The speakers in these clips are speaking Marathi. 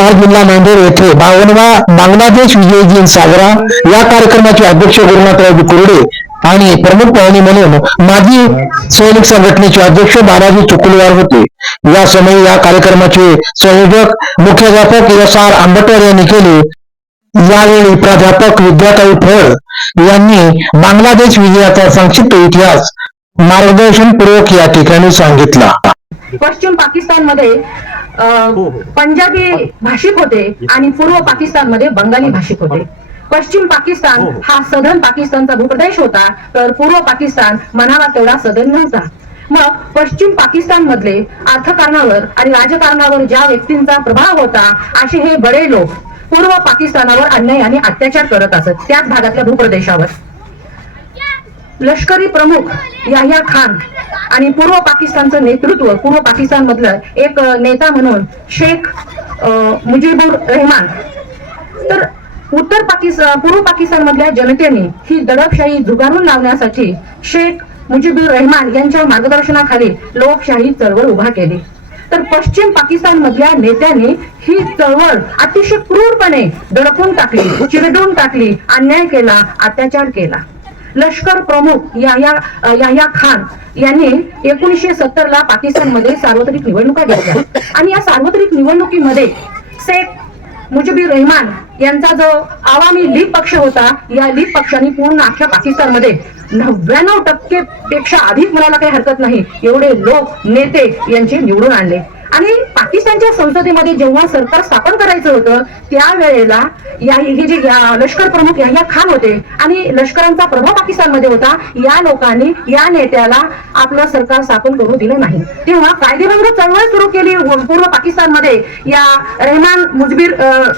कंधार जिल्हा नांदेड येथे बावनवा बांगलादेश विजय दिन साजरा. या कार्यक्रमाचे अध्यक्ष गुरुनाथराव कुरडे आणि प्रमुख पाहुणे म्हणून माजी सैनिक संघटनेचे अध्यक्ष बालाजी चुकुलवार होते. या समयी या कार्यक्रमाचे संयोजक मुख्याध्यापक एस आर आंबेडकर यांनी केले. यावेळी प्राध्यापक विद्याताई फळ यांनी बांगलादेश विजयाचा संक्षिप्त इतिहास मार्गदर्शन पूर्वक या ठिकाणी सांगितला. पश्चिम पाकिस्तानमध्ये पंजाबी भाषिक होते आणि पूर्व पाकिस्तानमध्ये बंगाली भाषिक होते. पश्चिम पाकिस्तान हा सदन पाकिस्तानचा भूप्रदेश होता तर पूर्व पाकिस्तान म्हणावा तेवढा सदन नव्हता. मग पश्चिम पाकिस्तान मधले अर्थकारणावर आणि राजकारणावर ज्या व्यक्तींचा प्रभाव होता असे हे बडे लोक पूर्व पाकिस्तानावर अन्याय आणि अत्याचार करत असत त्याच भागातल्या भूप्रदेशावर. लष्करी प्रमुख याह्या खान आणि पूर्व पाकिस्तानचं नेतृत्व पूर्व पाकिस्तान मधलं एक नेता म्हणून शेख मुजीबुर रहमान. तर उत्तर पाकिस्तान पूर्व पाकिस्तान मधल्या जनतेने ही दडपशाही झुगारून लावण्यासाठी शेख मुजीबुर रहमान यांच्या मार्गदर्शनाखाली लोकशाही चळवळ उभा केली. तर पश्चिम पाकिस्तान मधल्या नेत्यांनी ही चळवळ अतिशय क्रूरपणे दडपून टाकली चिरडून टाकली अन्याय केला अत्याचार केला. लष्कर प्रमुख याह्या या खान यांनी एकोणीसशे सत्तर ला पाकिस्तानमध्ये सार्वत्रिक निवडणुका घेतल्या. आणि या सार्वत्रिक निवडणुकीमध्ये शेख मुजीबुर रहमान यांचा जो आवामी लीग पक्ष होता या लीग पक्षाने पूर्ण अख्ख्या पाकिस्तानमध्ये नव्याण्णव टक्के पेक्षा अधिक म्हणायला काही हरकत नाही. एवढे लोक नेते यांचे निवडून आणले. आणि पाकिस्तानच्या संसदेमध्ये जेव्हा सरकार स्थापन करायचं होतं त्यावेळेला या हे जे लष्कर प्रमुख याह्या खान होते आणि लष्करांचा प्रभाव पाकिस्तानमध्ये होता या लोकांनी या नेत्याला आपलं सरकार स्थापन करू दिलं नाही. तेव्हा कायदेभंग चळवळ सुरू केली पूर्व पाकिस्तानमध्ये या रेहमान मुजबीर अं,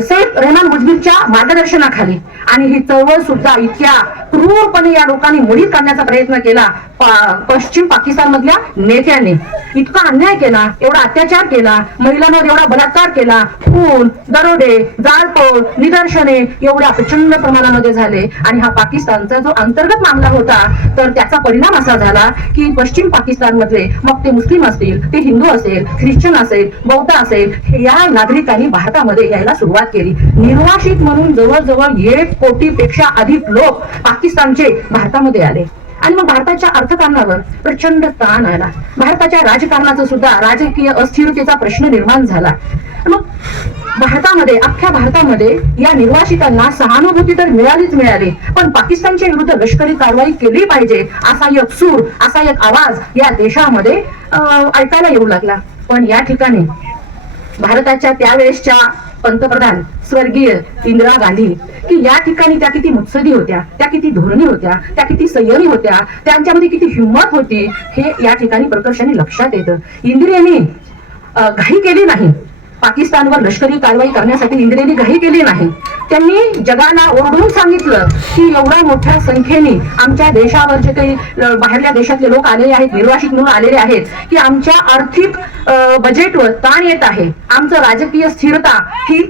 सैफ रेहमान मुजबीरच्या मार्गदर्शनाखाली. आणि ही चळवळ सुद्धा इतक्या क्रूरपणे या लोकांनी मोडीत काढण्याचा प्रयत्न केला पा- पश्चिम पाकिस्तान मधल्या नेत्यांनी इतका अन्याय केला एवढा अत्याचार केला महिलांवर एवढा बलात्कार केला खून दरोडे जाळपोळ निदर्शने एवढ्या प्रचंड प्रमाणामध्ये झाले. आणि हा पाकिस्तानचा जो अंतर्गत मामला होता तर त्याचा परिणाम असा झाला की पश्चिम पाकिस्तान मधले मग ते मुस्लिम असतील ते हिंदू असेल ख्रिश्चन असेल बौद्ध असेल या नागरिकांनी भारतामध्ये यायला सुरुवात केली. निर्वासित म्हणून जवळजवळ एक कोटी पेक्षा अधिक लोक पाकिस्तानचे भारतामध्ये आले. आणि मग भारताच्या अर्थकारणावर प्रचंड ताण आला. भारताच्या राजकारणाचा सुद्धा राजकीय अस्थिरतेचा प्रश्न निर्माण झाला. मग भारतामध्ये अख्ख्या भारतामध्ये या निर्वासितांना सहानुभूती तर मिळालीच मिळाली पण पाकिस्तानच्या विरुद्ध लष्करी कारवाई केली पाहिजे असा एक सूर असा एक आवाज या देशामध्ये अं, ऐकायला येऊ लागला. पण या ठिकाणी भारताच्या त्यावेळेसच्या पंतप्रधान स्वर्गीय इंदिरा गांधी की या ठिकाणी त्या किती मुत्सदी होत्या त्या किती धोरणी होत्या त्या किती संयमी होत्या त्यांच्यामध्ये किती हिंमत होती हे या ठिकाणी प्रकर्षाने लक्षात येतं. इंदिरेने घाई केली नाही. पाकिस्तानवर लष्करी कारवाई करण्यासाठी इंदिरेने घाई केली नाही. त्यांनी जगाला ओरडून सांगितलं की एवढ्या मोठ्या संख्येने आमच्या देशावर जे काही बाहेरल्या देशातले लोक आलेले आहेत निर्वासित म्हणून आलेले आहेत की आमच्या आर्थिक बजेटवर ताण येत आहे. आमचं राजकीय स्थिरता ही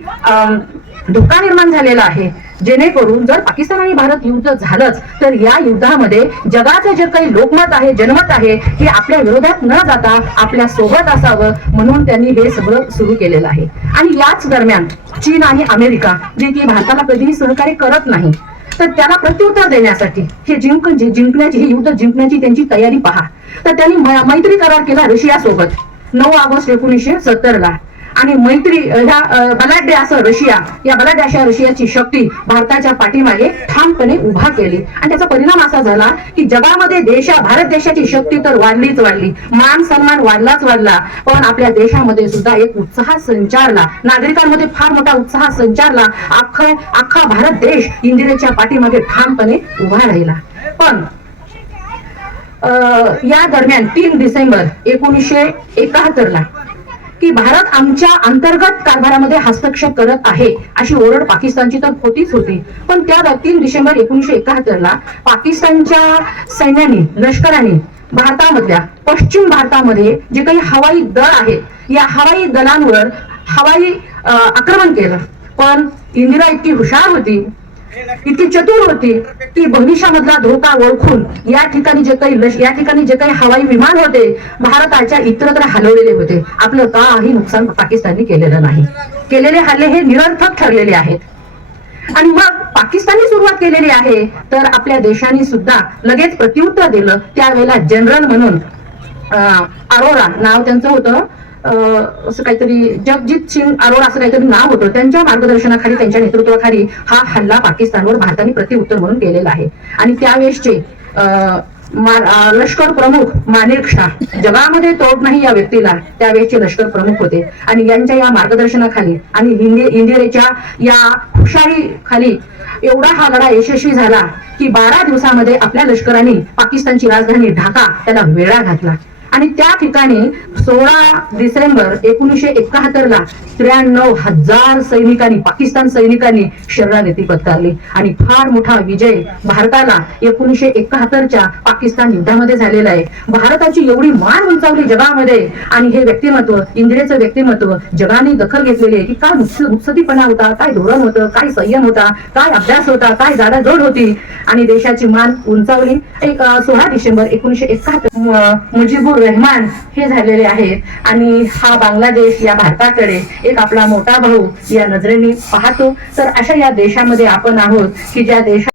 धोका निर्माण झालेला आहे. जेणेकरून जर पाकिस्तान आणि भारत युद्ध झालंच तर या युद्धामध्ये जगाचं जे काही लोकमत आहे जनमत आहे हे आपल्या विरोधात न जाता आपल्यासोबत असावं म्हणून त्यांनी हे सगळं सुरू केलेलं आहे. आणि याच दरम्यान चीन आणि अमेरिका जे की भारताला कधीही सहकार्य करत नाही तर त्याला प्रत्युत्तर देण्यासाठी हे जिंक जिंकण्याची हे युद्ध जिंकण्याची त्यांची तयारी पहा. तर त्यांनी मैत्री करार केला रशिया सोबत नऊ ऑगस्ट एकोणीसशे सत्तर ला आणि मैत्री ह्या बलाढ्य असं रशिया या बलाढ्य अशा रशियाची शक्ती भारताच्या पाठीमागे ठामपणे उभा केली. आणि त्याचा परिणाम असा झाला की जगामध्ये देशा भारत देशाची शक्ती तर वाढलीच वाढली. मान सन्मान वाढलाच वाढला. पण आपल्या देशामध्ये सुद्धा एक उत्साह संचारला. नागरिकांमध्ये फार मोठा उत्साह संचारला. अख्खा अख्खा भारत देश इंदिरेच्या पाठीमागे ठामपणे उभा राहिला. पण या दरम्यान तीन डिसेंबर एकोणीसशे एकाहत्तर ला की भारत आमच्या अंतर्गत कारभारामध्ये हस्तक्षेप करत आहे अशी ओरड पाकिस्तानची तर होतीच होती. पण त्या तीन डिसेंबर एकोणीशे एकाहत्तर ला पाकिस्तानच्या सैन्याने लष्कराने भारतामधल्या पश्चिम भारतामध्ये जे काही हवाई दळ आहेत या हवाई दलांवर हवाई आक्रमण केलं. पण इंदिरा इतकी हुशार होती. इतकी चतुर होती. की भविष्यामधला धोका ओळखून या ठिकाणी जे काही लश- या ठिकाणी जे काही हवाई विमान होते भारताच्या इतरत्र हलवलेले होते. आपलं काही नुकसान पाकिस्तानने केलेलं नाही. केलेले हल्ले हे निरर्थक ठरलेले आहेत. आणि मग पाकिस्तानने सुरुवात केलेली आहे तर आपल्या देशाने सुद्धा लगेच प्रत्युत्तर दिलं. त्यावेळेला जनरल म्हणून अं, अरोरा नाव त्यांचं होतं. असं काहीतरी जगजित सिंग अरोरा असं काहीतरी नाव होतं. त्यांच्या मार्गदर्शनाखाली त्यांच्या नेतृत्वाखाली हा हल्ला पाकिस्तानवर भारताने प्रतिउत्तर म्हणून केलेला आहे. आणि त्यावेळेसचे अं, लष्कर प्रमुख मानेक शाह जगामध्ये तोड नाही या व्यक्तीला त्यावेळेसचे लष्कर प्रमुख होते. आणि यांच्या या मार्गदर्शनाखाली आणि इंदिरेच्या या हुशारी खाली एवढा हा लढा यशस्वी झाला की बारा दिवसामध्ये आपल्या लष्कराने पाकिस्तानची राजधानी ढाका त्याला वेळा घातला. आणि त्या ठिकाणी सोळा डिसेंबर एकोणीशे एकाहत्तर ला त्र्याण्णव हजार सैनिकांनी पाकिस्तान सैनिकांनी शरणागती पत्करली. आणि फार मोठा विजय भारताला एकोणीशे एकाहत्तरच्या पाकिस्तान युद्धामध्ये झालेला आहे. भारताची एवढी मान उंचावली जगामध्ये आणि हे व्यक्तिमत्व इंदिरेचं व्यक्तिमत्व जगाने दखल घेतलेली आहे की काय नुकस होता काय धोरण होतं काय संयम होता काय अभ्यास होता काय जाडाजोड होती. आणि देशाची मान उंचावली. एक सोळा डिसेंबर एकोणीशे एकाहत्तर मुजीबुर रहमान हे झालेले आहेत. आणि हा बांगलादेश या भारताकडे एक आपला मोठा भाऊ या नजरेने पाहतो. तर अशा या देशामध्ये आपण आहोत की ज्या देशात